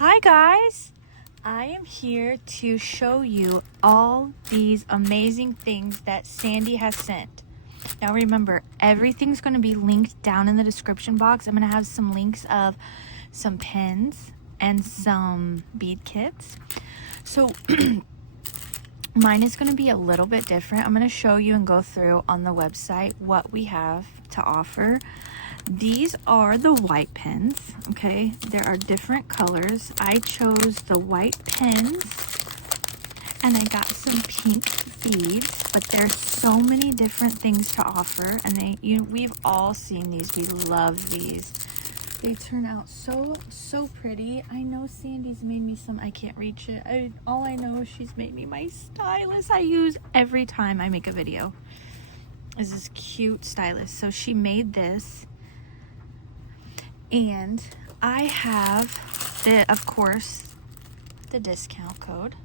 Hi guys, I am here to show you all these amazing things that Sandy has sent. Now remember, everything's going to be linked down in the description box. I'm going to have some links of some pens and some bead kits. So mine is going to be a little bit different. I'm going to show you and go through on the website what we have to offer. These are the white pens, okay? There are different colors. I chose the white pens and I got some pink beads, but there's so many different things to offer, and we've all seen these. We love these. They turn out so pretty. I know Sandy's made me some. I can't reach it. All I know is she's made me my stylus I use every time I make a video. Is this cute stylus. So she made this. And I have, of course, the discount code.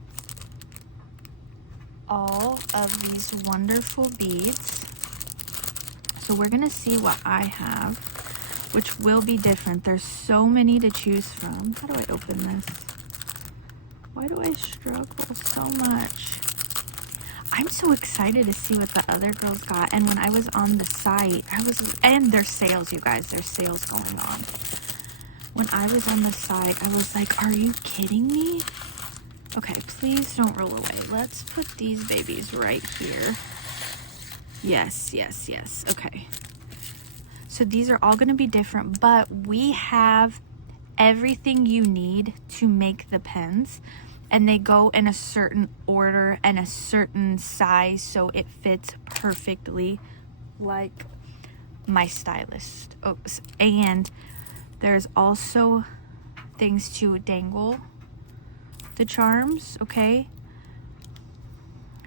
All of these wonderful beads. So we're going to see what I have, which will be different. There's so many to choose from. How do I open this? Why do I struggle so much? I'm so excited to see what the other girls got. And when I was on the site, and there's sales, you guys, there's sales going on. When I was on the site, I was like, are you kidding me? Okay, please don't roll away. Let's put these babies right here. Yes. Okay. So these are all going to be different, but we have everything you need to make the pens. And they go in a certain order and a certain size, so it fits perfectly like my stylist. Oh, and there's also things to dangle the charms, okay?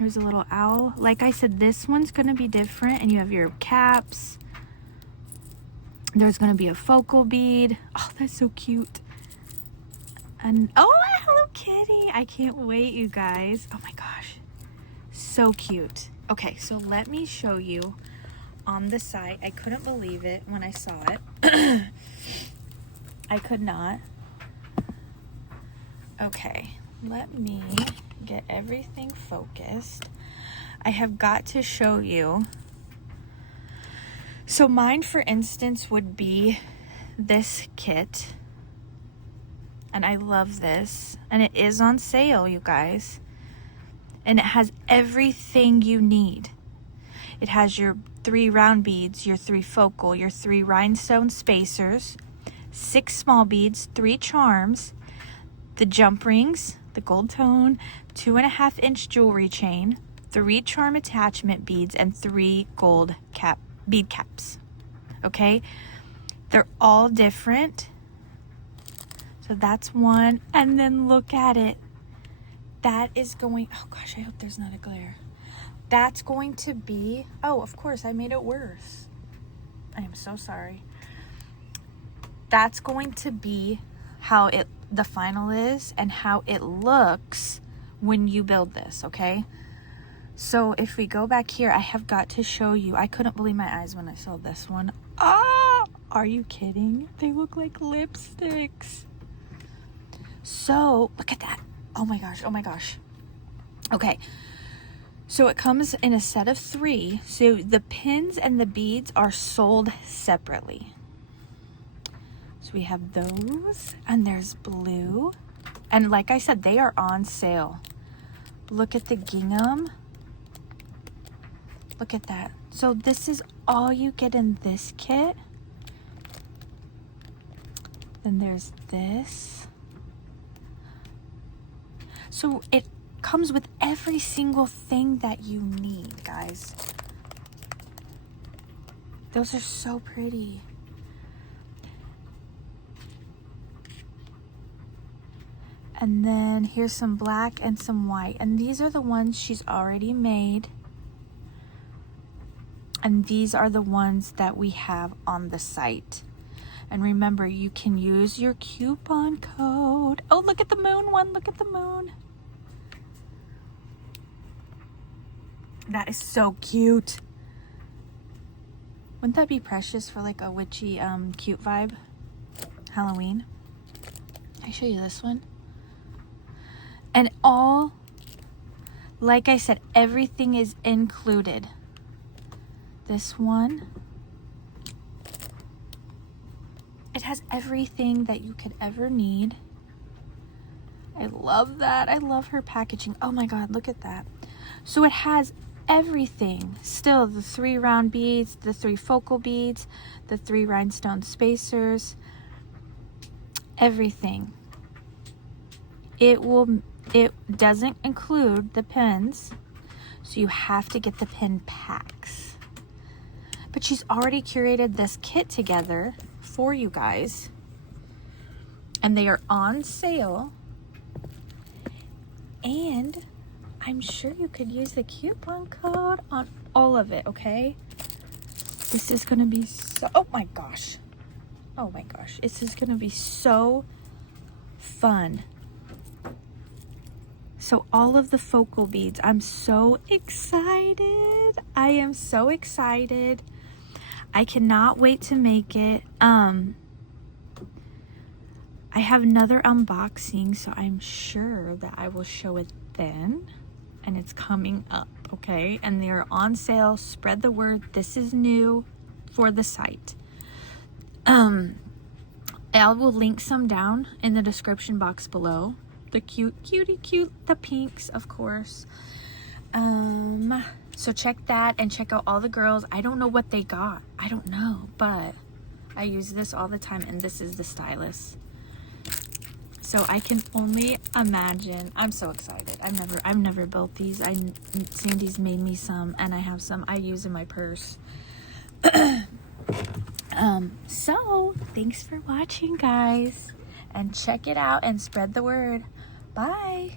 There's a little owl. Like I said, this one's going to be different, and you have your caps. There's going to be a focal bead. Oh, that's so cute. And oh, Hello Kitty. I can't wait, you guys. Oh my gosh. So cute. Okay, so let me show you on the site. I couldn't believe it when I saw it. I could not. Okay, let me get everything focused. I have got to show you. So mine, for instance, would be this kit. And I love this. And it is on sale, you guys. And it has everything you need. It has your 3 round beads, your 3 focal, your 3 rhinestone spacers, 6 small beads, 3 charms, the jump rings, the gold tone, 2.5-inch jewelry chain, 3 charm attachment beads, and 3 gold bead caps. Okay? They're all different. So that's one. And then look at it. That is going, oh gosh, I hope there's not a glare. That's going to be, oh, of course, I made it worse. I am so sorry. That's going to be how the final is and how it looks when you build this, okay? So if we go back here, I have got to show you. I couldn't believe my eyes when I saw this one. Ah, are you kidding? They look like lipsticks. So, look at that. Oh my gosh. Okay. So it comes in a set of 3. So the pins and the beads are sold separately. So we have those, and there's blue. And like I said, they are on sale. Look at the gingham. Look at that. So this is all you get in this kit. Then there's this. So it comes with every single thing that you need, guys. Those are so pretty. And then here's some black and some white. And these are the ones she's already made. And these are the ones that we have on the site. And remember, you can use your coupon code. Oh, look at the moon one. Look at the moon. That is so cute. Wouldn't that be precious for like a witchy, cute vibe? Halloween. I show you this one? And all, like I said, everything is included. This one, it has everything that you could ever need. I love that. I love her packaging. Oh my God, look at that. So it has everything. Still the 3 round beads, the 3 focal beads, the 3 rhinestone spacers, everything. It doesn't include the pins, so you have to get the pin packs. But she's already curated this kit together for you guys, and they are on sale. And I'm sure you could use the coupon code on all of it, okay? This is gonna be so, oh my gosh. This is gonna be so fun. So all of the focal beads, I'm so excited. I am so excited. I cannot wait to make it. I have another unboxing, so I'm sure that I will show it then, and it's coming up, okay? And they're on sale. Spread the word. This is new for the site. I will link some down in the description box below. The cute, the pinks, of course. So check that and check out all the girls. I don't know what they got. I don't know, but I use this all the time, and this is the stylus. So I can only imagine. I'm so excited. I've never built these. Sandy's made me some, and I have some I use in my purse. So thanks for watching, guys, and check it out and spread the word. Bye.